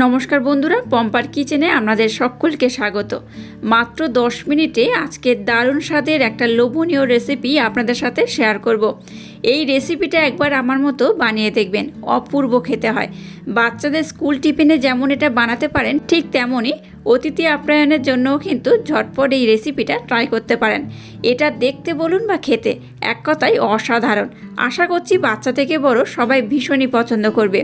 নমস্কার বন্ধুরা, পম্পার কিচেনে আপনাদের সকলকে স্বাগত। মাত্র 10 মিনিটে আজকে দারুণ স্বাদের একটা লোভনীয় রেসিপি আপনাদের সাথে শেয়ার করব। এই রেসিপিটা একবার আমার মতো বানিয়ে দেখবেন, অপূর্ব খেতে হয়। বাচ্চাদের স্কুল টিফিনে যেমন এটা বানাতে পারেন, ঠিক তেমনই অতিথি আপ্যায়নের জন্যও কিন্তু ঝটপট এই রেসিপিটা ট্রাই করতে পারেন। এটা দেখতে বলুন বা খেতে এক কথায় অসাধারণ। আশা করছি বাচ্চা থেকে বড় সবাই ভীষণই পছন্দ করবে।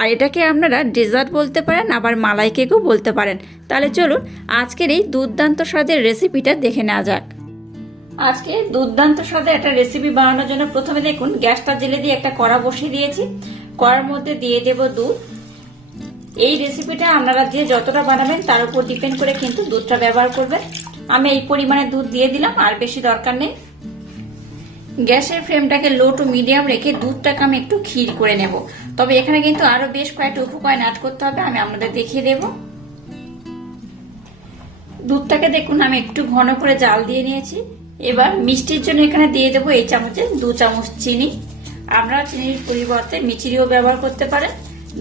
আর এটাকে আপনারা ডেজার্ট বলতে পারেন, আবার মালাই কেকও বলতে পারেন। তাহলে চলুন আজকের এই দুর্দান্ত স্বাদের রেসিপিটা দেখে নেওয়া যাক। আজকে দুর্দান্ত স্বাদের একটা রেসিপি বানানোর জন্য প্রথমে দেখুন গ্যাসটা জেলে দিয়ে একটা কড়া বসিয়ে দিয়েছি। কড়ার মধ্যে দিয়ে দেব দুধ। এই রেসিপিটা আপনারা যে যতটা বানাবেন তার উপর ডিপেন্ড করে কিন্তু দুধটা ব্যবহার করবেন। আমি এই পরিমাণে দুধ দিয়ে দিলাম, আর বেশি দরকার নেই। গ্যাসের ফ্লেমটাকে লো টু মিডিয়াম রেখে দুধটাকে আমি একটু ক্ষীর করে নেব। তবে এখানে কিন্তু আরো বেশ কয়েকটা উপকরণ অ্যাড করতে হবে, আমি আপনাদের দেখিয়ে দেব। দুধটাকে দেখুন আমি একটু ঘন করে জাল দিয়ে নিয়েছি। এবার মিষ্টির জন্য এখানে দিয়ে দেবো এই চামচে 2 চামচ চিনি। আপনারা চিনির পরিবর্তে মিচিরিও ব্যবহার করতে পারেন।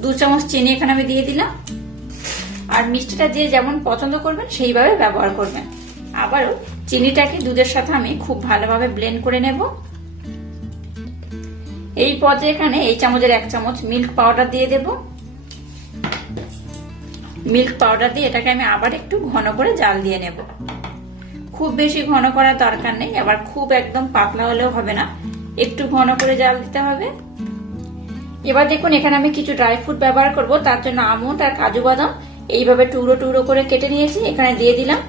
2 চামচ চিনি এখানে আমি দিয়ে দিলাম। আর মিষ্টিটা যে যেমন পছন্দ করবেন সেইভাবে ব্যবহার করবেন। আবারও চিনিটাকে দুধের সাথে আমি খুব ভালোভাবে ব্লেন্ড করে নেব। এই পর্যায়ে এখানে এই চামচের 1 চামচ মিল্ক পাউডার দিয়ে দেব। মিল্ক পাউডার দিয়ে এটাকে আমি আবার একটু ঘন করে জাল দিয়ে নেব। খুব বেশি ঘন করার দরকার নেই, আবার খুব একদম পাতলা হলেও হবে না, একটু ঘন করে জাল দিতে হবে। এবার দেখুন এখানে আমি কিছু ড্রাই ফ্রুট ব্যবহার করব। তার জন্য আমন্ড আর কাজু বাদাম এইভাবে টুকরো টুকরো করে কেটে নিয়েছি, এখানে দিয়ে দিলাম।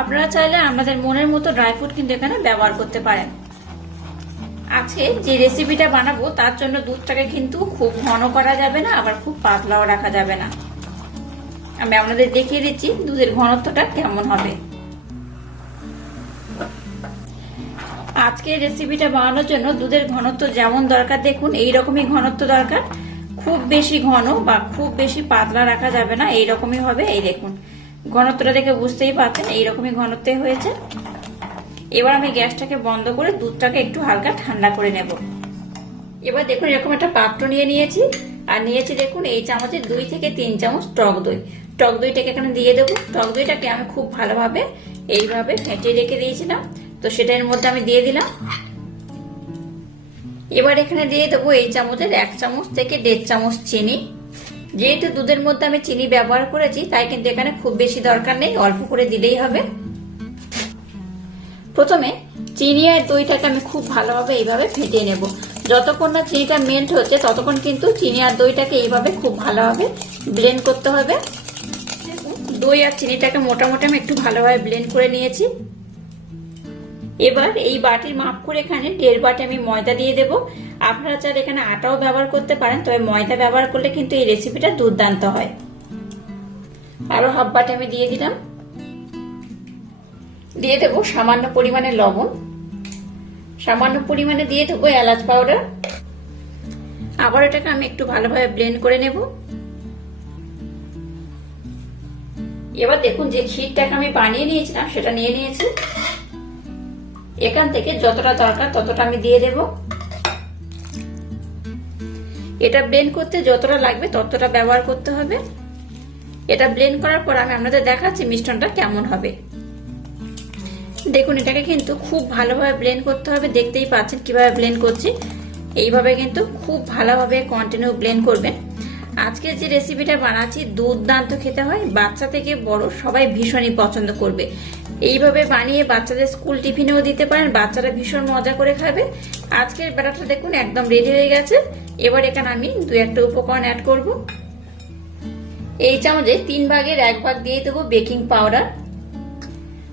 আপনারা চাইলে আপনাদের মনের মতো ড্রাই ফ্রুট কিন্তু এখানে ব্যবহার করতে পারেন। আজকে যে রেসিপিটা বানাবো তার জন্য দুধটাকে কিন্তু খুব ঘন করা যাবে না, আবার খুব পাতলাও রাখা যাবে না। আমি আপনাদের দেখিয়ে দিচ্ছি দুধের ঘনত্বটা কেমন হবে। আজকে রেসিপিটা বানানোর জন্য দুধের ঘনত্ব যেমন দরকার দেখুন এইরকমই ঘনত্ব দরকার। খুব বেশি ঘন বা খুব বেশি পাতলা রাখা যাবে না, এইরকমই হবে। এই দেখুন ঘনত্বটা দেখে বুঝতেই পারছেন এইরকমই ঘনত্বে হয়েছে। এবার আমি গ্যাসটাকে বন্ধ করে দুধটাকে একটু হালকা ঠান্ডা করে নেব। এবার দেখুন এরকম একটা পাত্র নিয়ে নিয়েছি, আর নিয়েছি দেখুন এই চামচে 2 থেকে 3 চামচ টক দই। টক দইটাকে এখানে দিয়ে দেবো। টক দইটাকে আমি খুব ভালোভাবে এইভাবে ফেটিয়ে রেখে দিয়েছিলাম, তো সেটা এর মধ্যে আমি দিয়ে দিলাম। এবার এখানে দিয়ে দেবো এই চামচের 1 চামচ থেকে 1.5 চামচ চিনি। যেহেতু দুধের মধ্যে আমি চিনি ব্যবহার করেছি তাই কিন্তু এখানে খুব বেশি দরকার নেই, অল্প করে দিলেই হবে। প্রথমে চিনি আর দইটাকে আমি খুব ভালোভাবে এইভাবে ফেটিয়ে নেব। যতক্ষণ না চিনিটা মেল্ট হচ্ছে ততক্ষণ কিন্তু চিনি আর দইটাকে এইভাবে খুব ভালোভাবে ব্লেন্ড করতে হবে। দই আর চিনিটাকে মোটামুটি আমি একটু ভালোভাবে ব্লেন্ড করে নিয়েছি। এবার এই বাটির মাপ করে এখানে 1.5 বাটি আমি ময়দা দিয়ে দেব। আপনারা চাইলে এখানে আটাও ব্যবহার করতে পারেন, তবে ময়দা ব্যবহার করলে কিন্তু এই রেসিপিটা দুর্দান্ত হয়। আরো 1/2 বাটি আমি দিয়ে দিলাম। দিয়ে দেবো সামান্য পরিমাণে লবণ, সামান্য পরিমাণে দিয়ে দেবো এলাচ পাউডার। আবার এটাকে আমি একটু ভালোভাবে ব্লেন্ড করে নেব। এবার দেখুন যে ক্ষীরটাকে আমি বানিয়ে নিয়েছিলাম সেটা নিয়ে নিয়েছি। এখান থেকে যতটা দরকার ততটা আমি দিয়ে দেব। এটা ব্লেন্ড করতে যতটা লাগবে ততটা ব্যবহার করতে হবে। এটা ব্লেন্ড করার পর আমি আপনাদের দেখাচ্ছি মিশ্রণটা কেমন হবে। দেখুন এটাকে কিন্তু খুব ভালোভাবে ব্লেন্ড করতে হবে, দেখতেই পাচ্ছেন কিভাবে ব্লেন্ড করছি। এইভাবে কিন্তু খুব ভালোভাবে কন্টিনিউ ব্লেন্ড করবেন। আজকে যে রেসিপিটা বানাচ্ছি দুর্দান্ত খেতে হয়, বাচ্চা থেকে বড় সবাই ভীষণই পছন্দ করবে। এইভাবে বানিয়ে বাচ্চাদের স্কুল টিফিনেও দিতে পারেন, বাচ্চারা ভীষণ মজা করে খাবে। আজকের ব্যাটারটা দেখুন একদম রেডি হয়ে গেছে। এবার এখানে আমি 2-1টা উপকরণ অ্যাড করব। এই চামচে 3 ভাগের 1 ভাগ দিয়ে দেবো বেকিং পাউডার,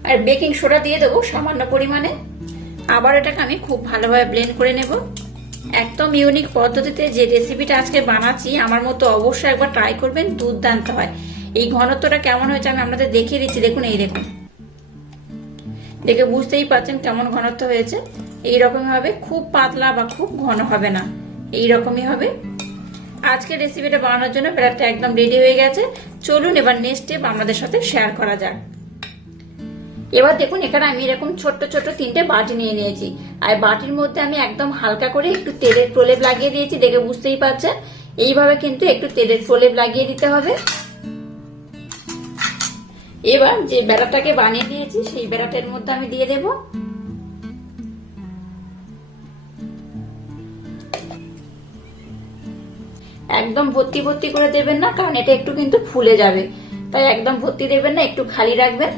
আর বেকিং সোডা দিয়ে দেবো সামান্য পরিমাণে। আবার এটাকে আমি খুব ভালোভাবে ব্লেন্ড করে নেব। একদম ইউনিক পদ্ধতিতে যে রেসিপিটা আজকে বানাচ্ছি আমার মতো অবশ্যই একবার ট্রাই করবেন, দুর্দান্ত হয়। এই ঘনত্বটা কেমন হয়েছে আমি আপনাদের দেখিয়ে দিচ্ছি। দেখুন এই দেখুন, দেখে বুঝতেই পারছেন কেমন ঘনত্ব হয়েছে। এইরকমই হবে, খুব পাতলা বা খুব ঘন হবে না, এইরকমই হবে। আজকের রেসিপিটা বানানোর জন্য ব্যাটারটা একদম রেডি হয়ে গেছে। চলুন এবার নেক্সট স্টেপ আপনাদের সাথে শেয়ার করা যাক। এবার দেখুন এখানে আমি এরকম ছোট্ট ছোট্ট 3টে বাটি নিয়ে নিয়েছি, আর বাটির মধ্যে আমি একদম হালকা করে একটু তেলের প্রলেপ লাগিয়ে দিয়েছি, দেখে বুঝতেই পারছেন। এইভাবে কিন্তু একটু তেলের প্রলেপ লাগিয়ে দিতে হবে। এবার যে ব্যাটারটাকে বানিয়ে নিয়েছি সেই ব্যাটারের মধ্যে আমি দিয়ে দেব। একদম ভর্তি ভর্তি করে দেবেন না, কারণ এটা একটু কিন্তু ফুলে যাবে, তাই একদম ভর্তি দেবেন না, একটু খালি রাখবেন।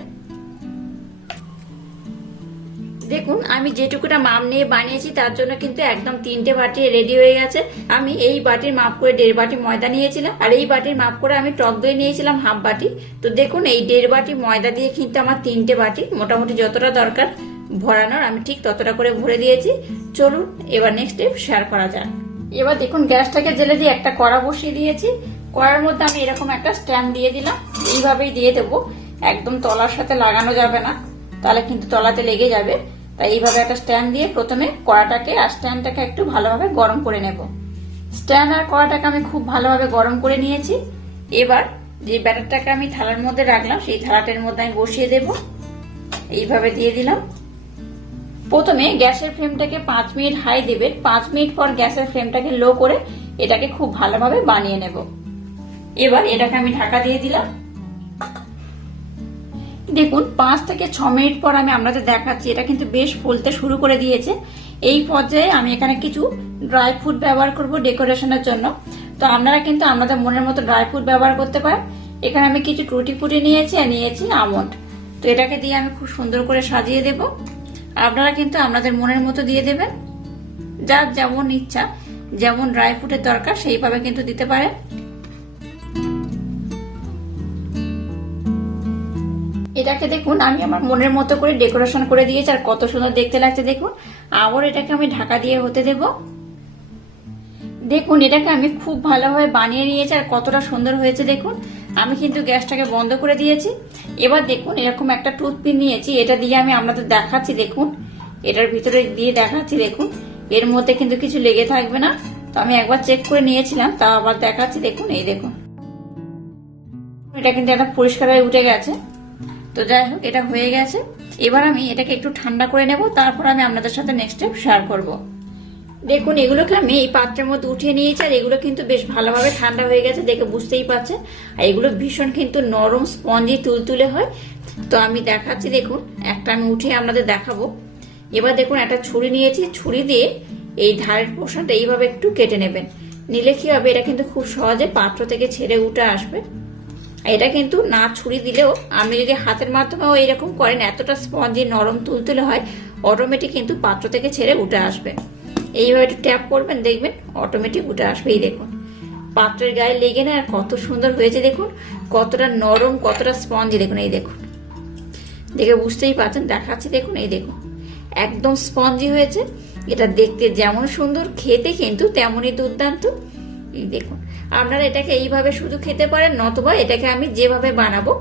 দেখুন আমি যেটুকুটা মাপ নিয়ে বানিয়েছি তার জন্য কিন্তু একদম 3টে বাটি রেডি হয়ে গেছে। আমি এই বাটির মাপ করে 1.5 বাটি ময়দা নিয়েছিলাম, আর এই বাটির মাপ করে আমি টক দই নিয়েছিলাম হাফ বাটি। তো দেখুন এই 1.5 বাটি ময়দা দিয়ে কিন্তু আমার 3টে বাটি মোটামুটি যতটা দরকার ভরানোর আমি ঠিক ততটা করে ভরে দিয়েছি। চলুন এবার নেক্সট স্টেপ শেয়ার করা যাক। এবার দেখুন গ্যাসটাকে জ্বেলে দিয়ে একটা কড়া বসিয়ে দিয়েছি। কড়ার মধ্যে আমি এরকম একটা স্ট্যান্ড দিয়ে দিলাম, এইভাবেই দিয়ে দেবো, একদম তলার সাথে লাগানো যাবে না, তাহলে কিন্তু তলাতে লেগে যাবে। তাই এইভাবে একটা স্ট্যান্ড দিয়ে প্রথমে কড়াটাকে আর স্ট্যান্ডটাকে একটু ভালোভাবে গরম করে নেব। স্ট্যান্ড আর কড়াটাকে আমি খুব ভালোভাবে গরম করে নিয়েছি। এবার যে ব্যাটারটাকে আমি থালার মধ্যে রাখলাম সেই থালাটার মধ্যে আমি বসিয়ে দেব, এইভাবে দিয়ে দিলাম। প্রথমে গ্যাসের ফ্লেমটাকে 5 মিনিট হাই দেবেন, 5 মিনিট পর গ্যাসের ফ্লেমটাকে লো করে এটাকে খুব ভালোভাবে বানিয়ে নেব। এবার এটাকে আমি ঢাকা দিয়ে দিলাম। দেখুন 5 থেকে 6 মিনিট পর আমি আপনাদের দেখাচ্ছি, এটা কিন্তু বেশ ফুলতে শুরু করে দিয়েছে। এই পর্যায়ে আমি এখানে কিছু ড্রাই ফ্রুট ব্যবহার করব ডেকোরেশনের জন্য। তো আপনারা কিন্তু আপনাদের মনের মতো ড্রাই ফ্রুট ব্যবহার করতে পারেন। এখানে আমি কিছু টুটি ফুটি নিয়েছি আর নিয়েছি আমন্ড। তো এটাকে দিয়ে আমি খুব সুন্দর করে সাজিয়ে দেব। আপনারা কিন্তু আপনাদের মনের মতো দিয়ে দেবেন, যার যেমন ইচ্ছা, যেমন ড্রাই ফ্রুটের দরকার সেইভাবে কিন্তু দিতে পারেন। এটাকে দেখুন আমি আমার মনের মতো করে ডেকোরেশন করে দিয়েছি, আর কত সুন্দর দেখতে লাগছে দেখুন। আবার এটাকে আমি ঢাকা দিয়ে হতে দেব। দেখুন এটাকে আমি খুব ভালোভাবে বানিয়ে নিয়েছি, আর কতটা সুন্দর হয়েছে দেখুন। আমি কিন্তু গ্যাসটাকে বন্ধ করে দিয়েছি। এবার দেখুন এরকম একটা টুথপিন নিয়েছি, এটা দিয়ে আমি আপনাদের দেখাচ্ছি। দেখুন এটার ভিতরে দিয়ে দেখাচ্ছি, দেখুন এর মধ্যে কিন্তু কিছু লেগে থাকবে না। তো আমি একবার চেক করে নিয়েছিলাম, তা আবার দেখাচ্ছি। দেখুন এই দেখুন এটা কিন্তু একটা পরিষ্কার হয়ে উঠে গেছে। তো যাই হোক এটা হয়ে গেছে। এবার আমি এটাকে একটু ঠান্ডা করে নেব, তারপর আমি আপনাদের সাথে নেক্সট স্টেপ শেয়ার করব। দেখুন এগুলোকে আমি এই পাত্রের মধ্যে উঠিয়ে নিয়েছি, আর এগুলো কিন্তু বেশ ভালোভাবে ঠান্ডা হয়ে গেছে, দেখে বুঝতেই পারছেন। আর এগুলো ভীষণ কিন্তু নরম স্পঞ্জি তুলতুলে হয়। তো আমি দেখাচ্ছি, দেখুন একটা আমি উঠিয়ে আপনাদের দেখাবো। এবার দেখুন একটা ছুরি নিয়েছি, ছুরি দিয়ে এই ধারের পোর্শনটা এইভাবে একটু কেটে নেবেন। নিলে কি হবে, এটা কিন্তু খুব সহজে পাত্র থেকে ছেড়ে উঠে আসবে। এটা কিন্তু না ছুরি দিলেও আপনি যদি হাতের মাধ্যমেও এরকম করেন, এতটা স্পঞ্জি নরম তুলতুলে হয়, অটোমেটিক কিন্তু পাত্র থেকে ছেড়ে উঠে আসবে। এইভাবে একটু ট্যাপ করবেন, দেখবেন অটোমেটিক উঠে আসবে। এই দেখুন পাত্রের গায়ে লেগে না, আর কত সুন্দর হয়েছে দেখুন, কতটা নরম কতটা স্পঞ্জি দেখুন। এই দেখুন দেখে বুঝতেই পারছেন, দেখাচ্ছি দেখুন। এই দেখুন একদম স্পঞ্জি হয়েছে। এটা দেখতে যেমন সুন্দর, খেতে কিন্তু তেমনই দুর্দান্ত। এই দেখুন আপনারা এটাকে এইভাবে শুধু খেতে পারেন, নতুবা এটাকে আমি যেভাবে বানাবো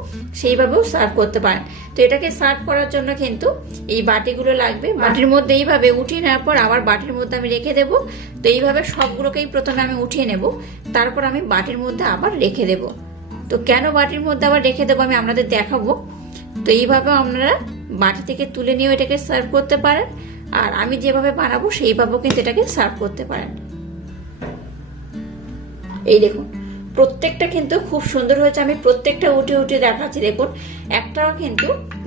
সেইভাবেও সার্ভ করতে পারেন। তো এটাকে সার্ভ করার জন্য কিন্তু এই বাটিগুলো লাগবে। বাটির মধ্যে এইভাবে উঠিয়ে নেওয়ার পর আবার বাটির মধ্যে আমি রেখে দেব। তো এইভাবে সবগুলোকেই প্রথমে আমি উঠিয়ে নেব, তারপর আমি বাটির মধ্যে আবার রেখে দেব। তো কেন বাটির মধ্যে আবার রেখে দেবো আমি আপনাদের দেখাবো। তো এইভাবে আপনারা বাটি থেকে তুলে নিয়ে এটাকে সার্ভ করতে পারেন, আর আমি যেভাবে বানাবো সেইভাবেও কিন্তু এটাকে সার্ভ করতে পারেন। এই দেখুন প্রত্যেকটা কিন্তু খুব সুন্দর হয়েছে। আমি প্রত্যেকটা উঠে উঠে দেখাচ্ছি। দেখুন একটাও কিন্তু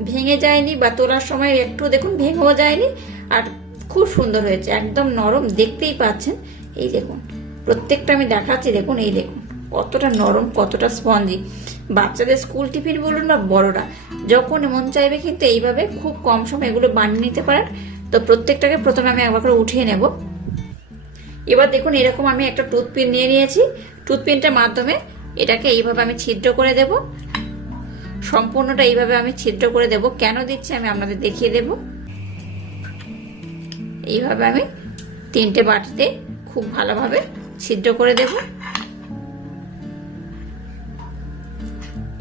ভেঙে যায়নি, বা তোলার সময় একটু দেখুন ভেঙেও যায়নি, আর খুব সুন্দর হয়েছে, একদম নরম, দেখতেই পাচ্ছেন। এই দেখুন প্রত্যেকটা আমি দেখাচ্ছি। দেখুন এই দেখুন কতটা নরম কতটা স্পঞ্জি। বাচ্চাদের স্কুল টিফিন বলুন বা বড়রা যখন মন চাইবে কিন্তু এইভাবে খুব কম সময় এগুলো বানিয়ে নিতে পারেন। তো প্রত্যেকটাকে প্রথমে আমি একবার করে উঠিয়ে নেব। এবার দেখুন এরকম আমি একটা টুথপিন নিয়ে নিয়েছি। টুথপিনটার মাধ্যমে এটাকে এইভাবে আমি ছিদ্র করে দেব, সম্পূর্ণটা এইভাবে আমি ছিদ্র করে দেব। কেন দিচ্ছি আমি আপনাদের দেখিয়ে দেব। এইভাবে আমি 3টে বাটিতে খুব ভালোভাবে ছিদ্র করে দেব।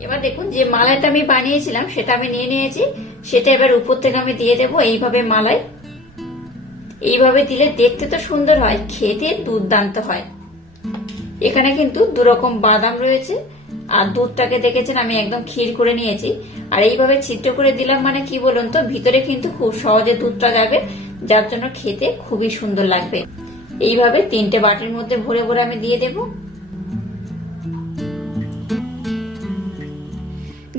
এবার দেখুন যে মালাইটা আমি বানিয়েছিলাম সেটা আমি নিয়ে নিয়েছি, সেটা এবার উপর থেকে আমি দিয়ে দেব এইভাবে মালাই। এইভাবে দিলে দেখতে তো সুন্দর হয়, খেতে দুর্দান্ত হয়। এখানে কিন্তু 2 রকম বাদাম রয়েছে, আর দুধটাকে দেখেছেন আমি একদম ক্ষীর করে নিয়েছি। আর এইভাবে ছিদ্র করে দিলাম মানে কি বলুন তো, ভিতরে কিন্তু খুব সহজে দুধটা যাবে, যার জন্য খেতে খুবই সুন্দর লাগবে। এইভাবে 3টে বাটির মধ্যে ভরে ভরে আমি দিয়ে দেব।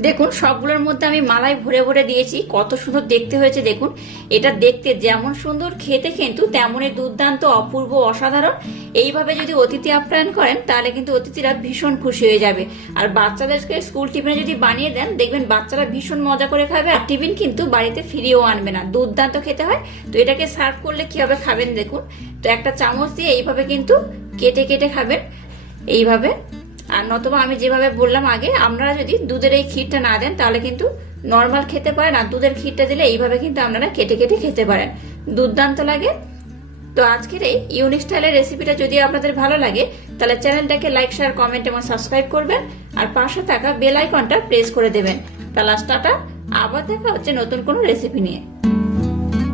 দেখুন সবগুলোর মধ্যে আমি মালাই ভরে ভরে দিয়েছি, কত সুন্দর দেখতে হয়েছে দেখুন। এটা দেখতে যেমন সুন্দর, খেতে কিন্তু তেমনই দুর্দান্ত, অপূর্ব, অসাধারণ। এইভাবে যদি অতিথি আপ্যায়ন করেন তাহলে কিন্তু অতিথিরা ভীষণ খুশি হয়ে যাবে। আর বাচ্চাদেরকে স্কুল টিফিনে যদি বানিয়ে দেন দেখবেন বাচ্চারা ভীষণ মজা করে খাবে, আর টিফিন কিন্তু বাড়িতে ফিরিয়েও আনবে না, দুর্দান্ত খেতে হয়। তো এটাকে সার্ভ করলে কিভাবে খাবেন দেখুন। তো একটা চামচ দিয়ে এইভাবে কিন্তু কেটে কেটে খাবেন এইভাবে। আর নতুবা আমি যেভাবে বললাম আগে, আপনারা যদি দুধের এই ক্ষীরটা না দেন তাহলে কিন্তু নর্মাল খেতে পারেন, আর দুধের ক্ষীরটা দিলে এইভাবে কিন্তু আপনারা কেটে কেটে খেতে পারেন, দুর্দান্ত লাগে। তো আজকের এই ইউনিক স্টাইলের রেসিপিটা যদি আপনাদের ভালো লাগে তাহলে চ্যানেলটাকে লাইক, শেয়ার, কমেন্ট এবং সাবস্ক্রাইব করবেন, আর পাশে থাকা বেল আইকনটা প্রেস করে দেবেন। তাহলে টাটা, আবার দেখা হচ্ছে নতুন কোনো রেসিপি নিয়ে।